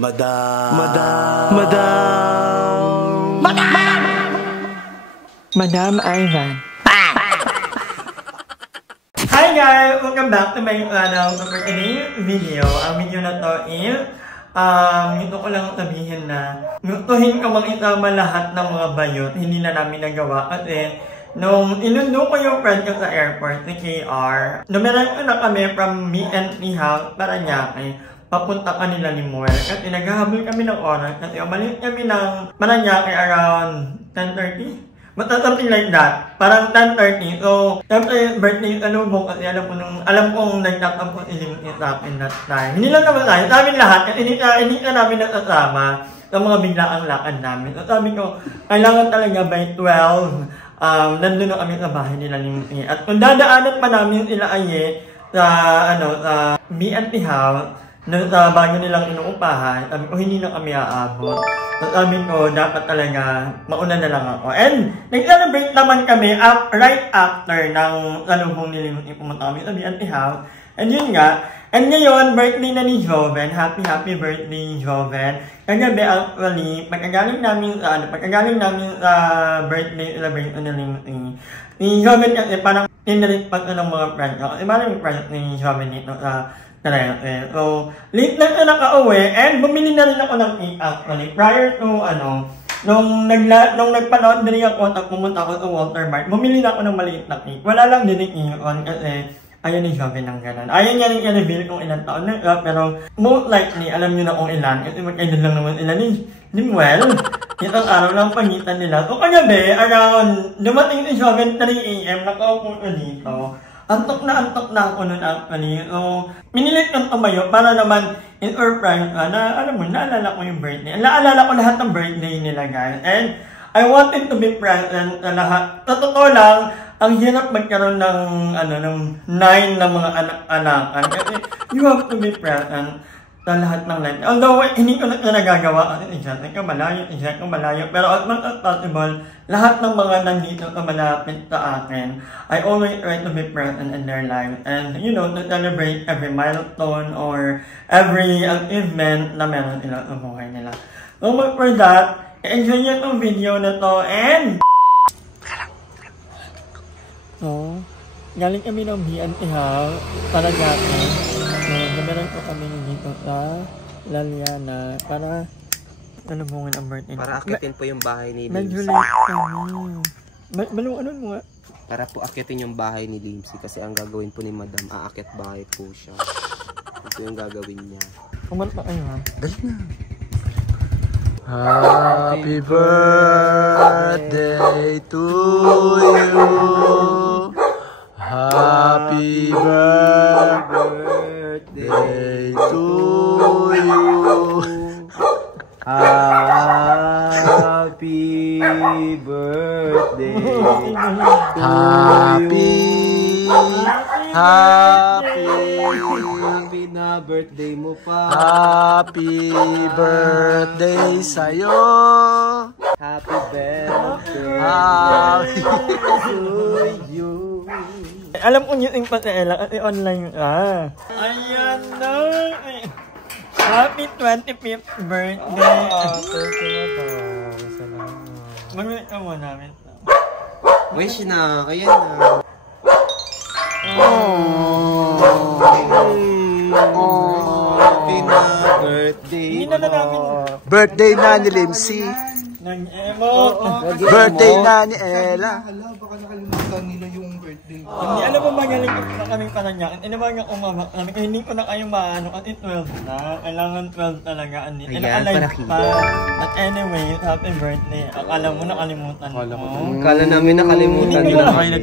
Madam. Madam Ivan. Hi guys! Welcome back to my video. Ang video na to is ito ko lang sabihin na gustuhin ko mang itama lahat ng mga bayot. Hindi na namin nagawa kasi nung inundo ko yung friend ko sa airport, si KR, numeran ko na kami from me and House para niya papunta kanila ni Moel. Kasi naghahabol kami ng oras kasi umalis kami ng Paranaque around 10:30. Basta something like that. Parang 10:30. So, siyempre, birthday yung alubong kasi alam kong nagtatap ko ilimit sa akin that time. Hindi lang naman tayo. Sa amin lahat. Kasi hindi ka namin nasasama sa mga biglaang lakad namin. So, sabi ko, kailangan talaga by 12, nandun na kami sa bahay nila ni At kung dadaanan pa namin sila sa B&T House, sa bago nilang inuupahan, sabi ko, hindi na kami aabot. So, sabi ko, dapat talaga, mauna na lang ako. And, nag-celebrate naman kami right after ng salubong nilang pumunta kami sa B&T House. And yun nga, and ngayon, birthday na ni Joven. Happy birthday, Joven. Kagabi, actually, pagkagaling namin sa birthday celebration nilang ni Joven kasi parang inalipat na ng mga friends ko. Kasi parang yung friends ni Joven dito sa so, late na ito nakauwi and bumili na rin ako ng cake actually. Prior to, nung nagpanood din ako at pumunta ako sa Walter Mart, bumili na ako ng maliit na cake. Wala lang din yung kasi ayaw ni Joven ng gano'n. Ayaw niya rin i-reveal kung ilang taon na pero most likely, alam niyo na kung ilan kasi magkailan lang naman ilan ni Muel. Itong araw lang pangitan nila. So, kagabi, around dumating si Joven 3 AM, nakaupo ko dito. Antok na ako nun actually. So, minilit kong tumayo para naman in our prime, alam mo, naalala ko yung birthday. Naalala ko lahat ng birthday nila, guys. And I wanted to be present sa lahat. Sa totoo lang, ang hirap magkaroon ng 9 na mga anak-anakan. Kasi you have to be present sa lahat ng life. Although, hindi ko na nagagawa kasi isyan ko malayo. Pero as much as possible, lahat ng mga nandito na malapit sa akin, I always try to be present in their life. And, to celebrate every milestone or every achievement na meron sila sa buhay nila. So, for that, enjoy nyo itong video na to and... So, galing kami ng B&T House para natin. So, nameran ko kami dito sa Laliana para salubungin ang birthday. Para akitin po yung bahay ni Limsy. Medyo late kami. Ano mo nga? Para po akitin yung bahay ni Limsy kasi ang gagawin po ni Madam, aakit bahay po siya. Ito yung gagawin niya. Kumanta kayo ha? Dali na. Happy birthday to you. Happy birthday to you. Happy birthday. Happy na birthday mo pa. Happy birthday sa'yo. Happy birthday Happy to you. Alam ko yung patela kasi online ka. Ayan na. Happy 25th birthday. Mag-wait ka muna namin. Wish na. Ayan na. Happy na birthday. Hindi na namin. birthday na ni Limsy. Nag-emote. Birthday na ni Ella. Hala, baka nakalimutan nila yung birthday. Hindi, alam mo ba galing na kami Paranaque? Inabagang umabak namin. Kaya hindi ko na kayo maano kasi 12 na. Kailangan 12 talaga. Ayan, para pa. But anyway, happy birthday. Akala mo nakalimutan mo. Kala namin nakalimutan. Hindi Hindi na kayo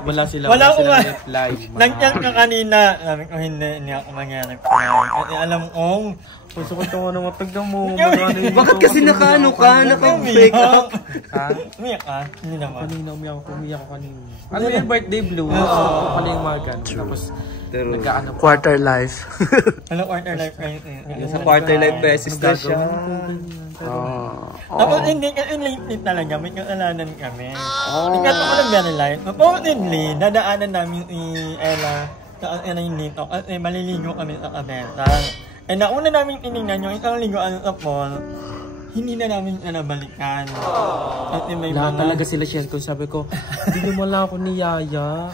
wala sila. Wala ko nga. Reply. Nag-chat ka kanina. Sabi ko hindi ako mag-reply. Kasi alam kong Gusto ko ito mapagdang mo. Bakit kasi naka-ano ka? Naka-fake up? Ha? Umiyak ka? Hindi naman. Kanina umiyak ako kanina. Ano yung birthday blues? Ako pala yung mga ganun. Tapos nagkaano pa. Quarter life. Ano quarter life right? Sa quarter life basis na siya. Tapos hindi kasi late talaga. May kasalanan kami. Nagkato ko ng very light. Supposedly, dadaanan namin si Ella sa dito kasi maliligo kami sa kabeta. Eh, nauna namin tinignan yung isang lingguan sa mall, hindi na namin nabalikan. At may Lahat mga... talaga sila share ko. Sabi ko, hindi mo lang ako ni Yaya.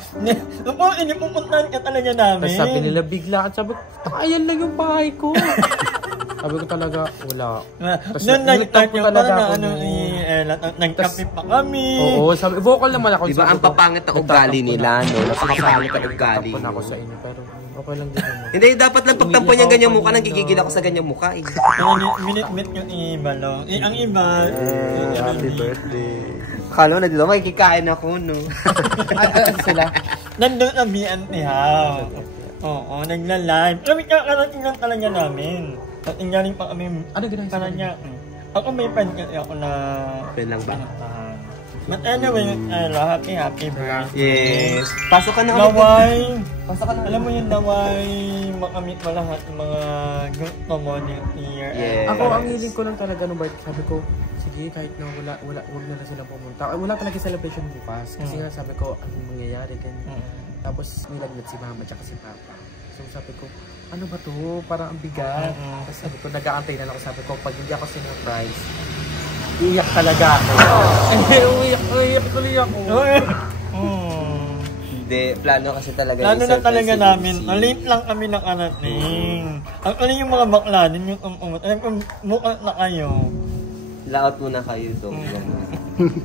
Opo, inipupuntahan ka talaga namin. Tapos sabi nila bigla. At sabi ko, ayan lang yung bahay ko. Sabi ko talaga, wala. Tapos Noon nag-start yung talaga parang ako ano, nagkape pa kami. Oo, sabi, vocal naman ako. Diba Sabi ang ko, papangit na ugali nila, no? Napakapangit na ugali. nagtatampo na ako sa inyo, pero okay lang din naman. Hindi, dapat lang pagtampo niya ganyang mukha, nagigigil ako sa ganyang mukha. Eh. Minute yung iba lang. Ang iba, Happy birthday. Akala na dito, makikikain ako, no? Sila? nandun sa BNT House. Oo, nagla-live. Kami kakarating lang talaga namin. At inggaling pa kami. Ano ginagawa sa niya? Ako may fan kasi ako na... Fan lang ba? But anyway, happy birthday. Yes. Pasok ka na ulit. Naway! Pasok ka na. Alam mo yung naway, makamit mo lahat ng mga gusto mo this year. Yes. Ako, ang hiling ko lang talaga nung birthday. Sabi ko, sige, kahit na wag na sila pumunta. Wala talaga celebration bukas. Kasi nga sabi ko, anong mangyayari ganyan. Tapos nilagnat si mama at si papa. So sabi ko, ano ba to? Parang ang bigat. Tapos sabi ko, nag-aantay na lang ako. Sabi ko, pag hindi ako sinurprise, iiyak talaga ako. Uiyak tuloy ako. Hindi, plano kasi talaga. Plano na talaga namin. Late lang kami nakarating. Ano yung mga bakla din yung umut. Alam ko, mukha na kayo. Laot muna kayo doon.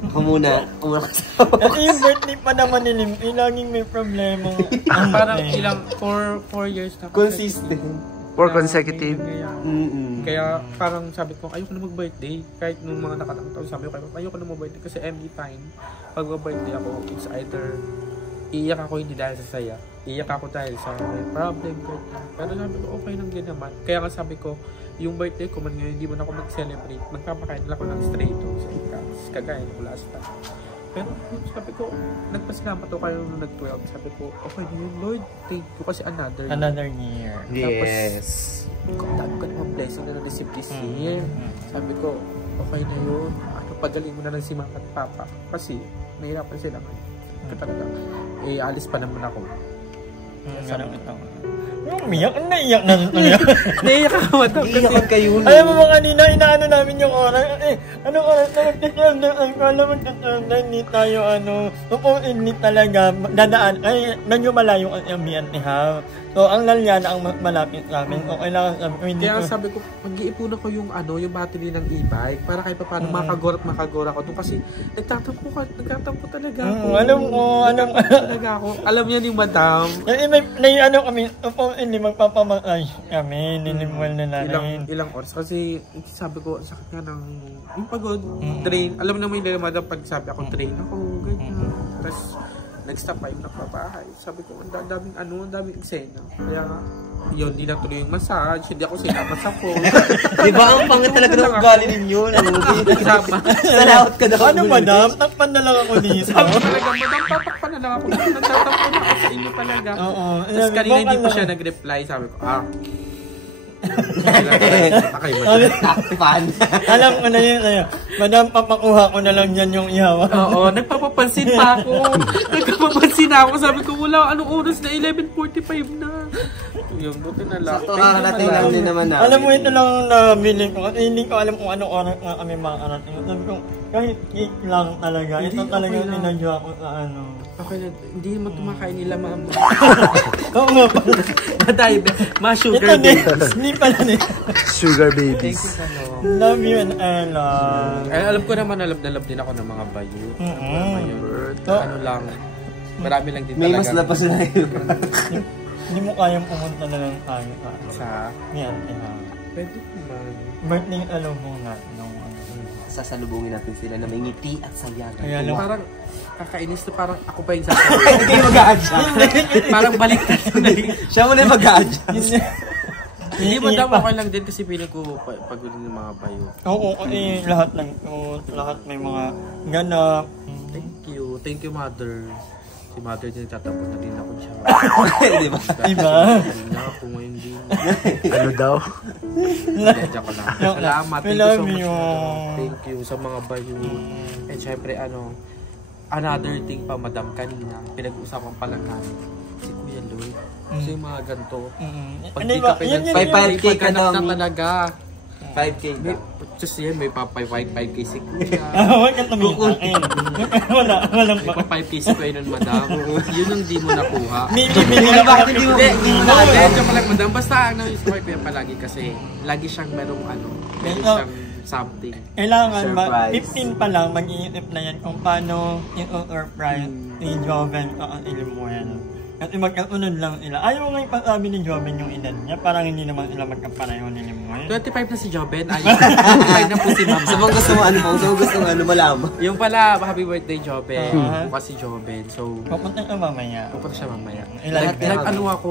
Ako muna. At yung birthday pa naman ni Limpi, laging may problema. Parang ilang 4 years na. Consistent. 4 consecutive. Kaya parang sabi ko, ayoko na mag-birthday. Kahit nung mga nakatang taon, sabi ko, ayoko na mag-birthday. Kasi every time, pag mag-birthday ako, it's either iiyak ako hindi dahil sa saya. Iiyak ako dahil sa problem. Pero sabi ko, okay lang din naman. Kaya nga sabi ko, yung birthday ko man ngayon, hindi mo na ako mag-celebrate. Magpapakain lang ako ng straight sa kagaya ng last time. Pero sabi ko, nagpasalamat ako kayo nung nag-12. Sabi ko, okay na yun, Lord. Thank you kasi another year. Yes. Tapos, dami ko naman blessing na na-receive this year. Sabi ko, okay na yun. Ano, pagaling mo na ng si mama at papa. Kasi, nahirapan sila ngayon. Talaga, alis pa naman ako. Umiyak, naiyak na rin tayo. Naiyak ako matap kasi. Iiyak kayo. Alam mo ba kanina, inaano namin yung oras. Anong oras na nag-12 na? Ang kala mo nag-12 na, hindi tayo hindi talaga dadaan. Ay, medyo malayo ang BNT House. So, ang Laliana ang malapit sa amin. Okay lang sabi ko, hindi Kaya ko. sabi ko, mag-iipunan ko yung battery ng e-bike para kahit pa paano makagora ako doon kasi nagtatampo talaga ako. Alam ko. Talaga ako. Alam niya ni madam. Kami, hindi magpapamakay kami, ninimual na namin. Ilang oras kasi sabi ko, sakit nga ng yung pagod, train. Alam naman yung madam pag sabi ako, train ako, ganyan. Tapos, nag-stop pa yung nagpapahay. Sabi ko, ang daming eksena. Kaya nga, yun, di na tuloy yung massage. Hindi ako sinama sa phone. Diba ang pangit talaga ng ugali ninyo? Salaot ka daw. Ano madam? Takpan na lang ako dito. Sabi ko talaga, madam, tatakpan na lang ako. Nagtatakpan na ako sa inyo talaga. Oo. Tapos kanina hindi pa siya nag-reply. Sabi ko, Fan. Alam ko na yun sa'yo. Madam, papakuha ko na lang yan yung ihawa. Oo, nagpapapansin pa ako. Nagpapapansin ako. Sabi ko, wala, anong oras na? 11:45 na. Yung buti na lang. Sakto kakarating lang din naman namin. Alam mo, ito lang nabili ko. Kasi hindi ko alam kung anong oras nga kami makakarating. Sabi ko, kahit cake lang talaga. Ito talaga yung sinadya ko sa Okay na, hindi mo tumakain nila, ma'am. Oo nga pa. Ma-sugar babies. Hindi pala nila. Sugar babies. Love you and Ella. Alam ko naman, alam din ako ng mga bayo. Ano lang, marami lang din May talaga. mas na pa sila yun. Hindi mo kayang pumunta na lang tayo Sa? yan. Pwede naman. Birthday alubong natin. Sasalubungin natin sila na may ngiti at saya. Kaya lang. Parang kakainis na parang ako pa yung sasabi. Hindi kayo mag-a-adjust. Parang baliktad na Siya muna yung mag-a-adjust. Hindi ba daw okay lang din kasi piling ko pagod ng mga bayo. Oo, lahat ng lahat may mga ganap. Thank you mother. Si mother din tatapos na din ako siya. Di ba? Diba? Hindi na ako ngayon din. Ano daw? Medyo ko lang. Salamat. We love you. Thank you sa mga bayo. And syempre another thing pa madam kanina, pinag-usapan pa lang namin si Kuya Lloyd. Kasi yung mga ganito. Pag Hindi di ba? ka pinag- Yun, 5K ka daw. na talaga. 5K daw. Just yan, may pa 5K si kuya. Huwag ka tumingin. Walang May pa 5K si kuya nun, madam. Yun ang di mo nakuha. Bili lang Bakit hindi mo Joke lang, madam. Basta ang nangis ko kay kuya palagi kasi lagi siyang merong meron siyang something. Kailangan Surprise. 15 pa lang mag-iisip na yan kung paano i-surprise ni Joven ang ilimu yan. Kasi magkasunod lang sila. Ayaw nga yung pasabi ni Joven yung edad niya. Parang hindi naman sila magkapareho ni Limoy. 25 na si Joben. Ayun. 25 na po si mama. Sa mga gusto mo malaman. Yung pala, happy birthday Joben. Bukas si Joben. So, Pupunta ka mamaya. pupunta siya mamaya. Ilan- Nag-ano ako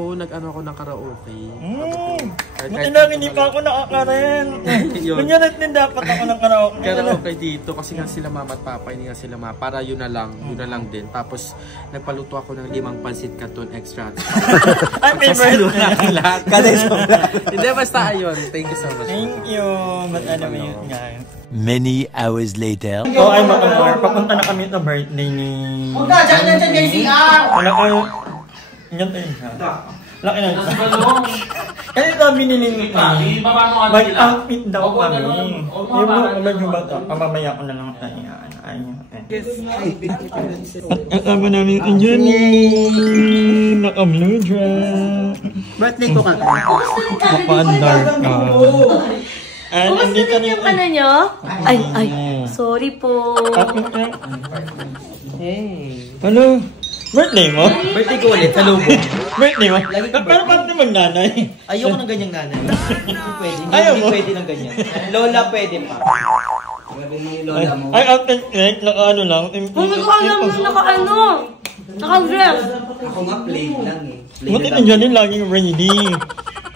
ng karaoke. Buti lang hindi pa ako nakakaren. Yun. Kunyari din dapat ako ng karaoke. Karaoke dito kasi nga sila mama at papa, hindi nga sila mama. Para yun na lang din. Tapos, nagpaluto ako ng 5 pansit canton extra. Happy birthday! Lahat. Kada isang Hindi, basta ayun. Thank you so much. Thank you. Ba't ano ba yun, guys? Many hours later. So ay mga Mar, papunta na kami sa birthday ni... Huwag na, dyan guys, CR! Wala kayo... Yan tayo siya. Laki na siya. Kasi sabi ni Lini mag-outfit daw kami. Yung medyo bata, pamamaya ko na lang sa iya. Ayun. At sabi namin, Jenny! Naka-blue dress. Birthday ko ka. Naka-dark ka. And Kumusta na yung kana nyo? Ay, sorry po. Hey. Hello? Birthday mo? Birthday ko ulit, hello po. Birthday mo? Pero ba't naman nanay? Ayoko ng ganyang nanay. Hindi pwede, Ayaw mo? hindi pwede ng ganyan. Lola pwede pa. Ay, after cake, naka-ano lang. Kung naka-alam mo, naka-ano? Naka-dress. Ako nga plain lang eh. Buti na dyan din laging ready.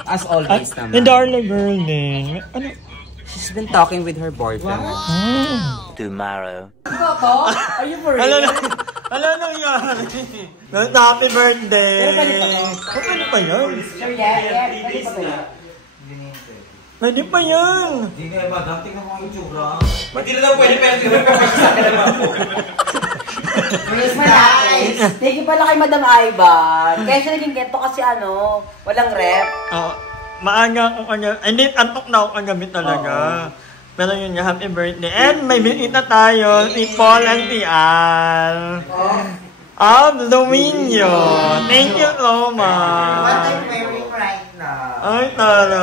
As At always the naman. Darla girl din. Ano? She's been talking with her boyfriend. Tomorrow. Ala nangyari. Happy birthday! Ano pa yan? Pwede pa yan! Hindi kayo madam, tingnan mo ang itsura. Hindi na daw pwede, pero hindi na pwede sa akin naman po. Thank you pala kay Madam Ivan. Kaya siya naging gento kasi walang rep. Maaga ako kanya. Hindi, antok na ako kagabi talaga. Pero yun nga, happy birthday. And may bisita tayo, si Paul and si Al. Of Dominio. Thank you so much. What I'm wearing right now. Ay, tala.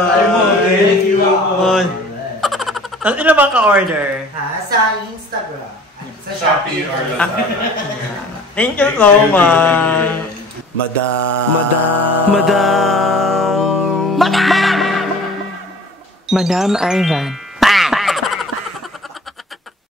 Saan sila ba ka-order? Sa Instagram. Sa Shopee or Thank you so much. Madam Ivan.